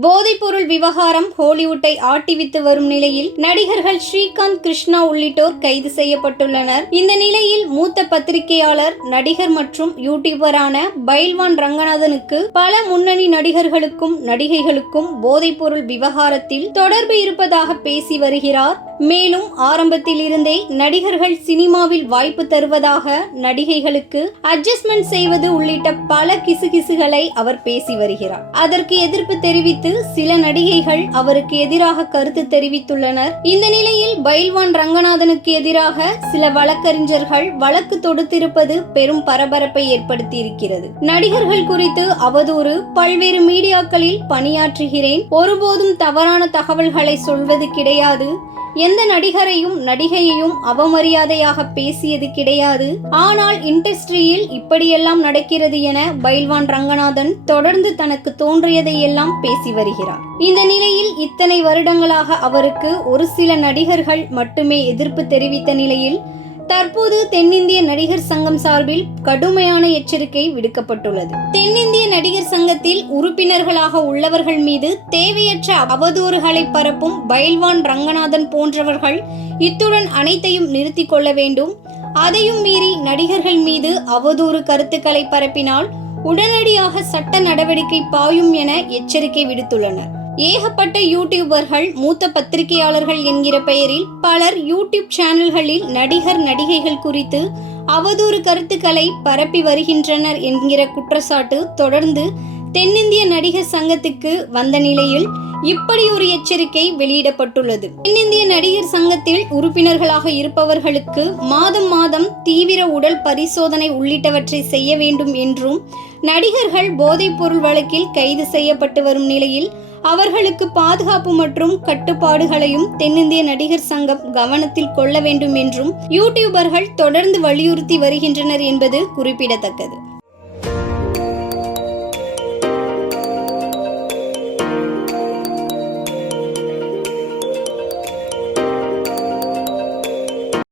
போதைப்பொருள் விவகாரம் ஹாலிவுட்டை ஆட்டிவித்து வரும் நிலையில் நடிகர்கள் ஸ்ரீகாந்த் கிருஷ்ணா உள்ளிட்டோர் கைது செய்யப்பட்டுள்ளனர். இந்த நிலையில் மூத்த பத்திரிகையாளர் நடிகர் மற்றும் யூடியூபரான பைல்வான் ரங்கநாதனுக்கு பல முன்னணி நடிகர்களுக்கும் நடிகைகளுக்கும் போதைப்பொருள் விவகாரத்தில் தொடர்பு இருப்பதாக பேசி வருகிறார். மேலும் ஆரம்பத்தில் இருந்தே நடிகர்கள் சினிமாவில் வாய்ப்பு தருவதாக நடிகைகளுக்கு அட்ஜஸ்ட்மெண்ட் செய்வது உள்ளிட்ட பல கிசுகிசுகளை அவர் பேசி வருகிறார். அதற்கு எதிர்ப்பு தெரிவித்து சில நடிகைகள் அவருக்கு எதிராக கருத்து தெரிவித்துள்ளனர். இந்த நிலையில் பைல்வான் ரங்கநாதனுக்கு எதிராக சில வழக்கறிஞர்கள் வழக்கு தொடுத்திருப்பது பெரும் பரபரப்பை ஏற்படுத்தி இருக்கிறது நடிகர்கள் குறித்து அவதூறு பல்வேறு மீடியாக்களில் பணியாற்றுகிறேன். ஒருபோதும் தவறான தகவல்களை சொல்வது கிடையாது. எந்த நடிகரையும் நடிகையையும் அவமரியாதையாக பேசியது கிடையாது. ஆனால் இண்டஸ்ட்ரியில் இப்படியெல்லாம் நடக்கிறது என பைல்வான் ரங்கநாதன் தொடர்ந்து தனக்கு தோன்றியதையெல்லாம் பேசி வருகிறார். இந்த நிலையில் இத்தனை வருடங்களாக அவருக்கு ஒரு சில நடிகர்கள் மட்டுமே எதிர்ப்பு தெரிவித்த நிலையில் தற்போது தென்னிந்திய நடிகர் சங்கம் சார்பில் கடுமையான எச்சரிக்கை விடுக்கப்பட்டுள்ளது. தென்னிந்திய நடிகர் சங்கத்தில் உறுப்பினர்களாக உள்ளவர்கள் மீது தேவையற்ற அவதூறுகளை பரப்பும் பைல்வான் ரங்கநாதன் போன்றவர்கள் இத்துடன் அனைத்தையும் நிறுத்திக் கொள்ள வேண்டும். அதையும் மீறி நடிகர்கள் மீது அவதூறு கருத்துக்களை பரப்பினால் உடனடியாக சட்ட நடவடிக்கை பாயும் என எச்சரிக்கை விடுத்துள்ளனர். ஏகப்பட்ட யூடியூபர்கள் மூத்த பத்திரிகையாளர்கள் என்கிற பெயரில் பலர் யூடியூப் சேனல்களில் நடிகர் நடிகைகள் குறித்து அவதூறு கருத்துக்களை பரப்பி வருகின்றனர் என்கிற குற்றச்சாட்டு தொடர்ந்து தென்னிந்திய நடிகர் சங்கத்துக்கு வந்த நிலையில் இப்படி ஒரு எச்சரிக்கை வெளியிடப்பட்டுள்ளது. தென்னிந்திய நடிகர் சங்கத்தில் உறுப்பினர்களாக இருப்பவர்களுக்கு மாதம் மாதம் தீவிர உடல் பரிசோதனை உள்ளிட்டவற்றை செய்ய வேண்டும் என்றும் நடிகர்கள் போதைப்பொருள் வழக்கில் கைது செய்யப்பட்டு வரும் நிலையில் அவர்களுக்கு பாதுகாப்பு மற்றும் கட்டுப்பாடுகளையும் தென்னிந்திய நடிகர் சங்கம் கவனத்தில் கொள்ள வேண்டும் என்றும் யூடியூபர்கள் தொடர்ந்து வலியுறுத்தி வருகின்றனர் என்பது குறிப்பிடத்தக்கது.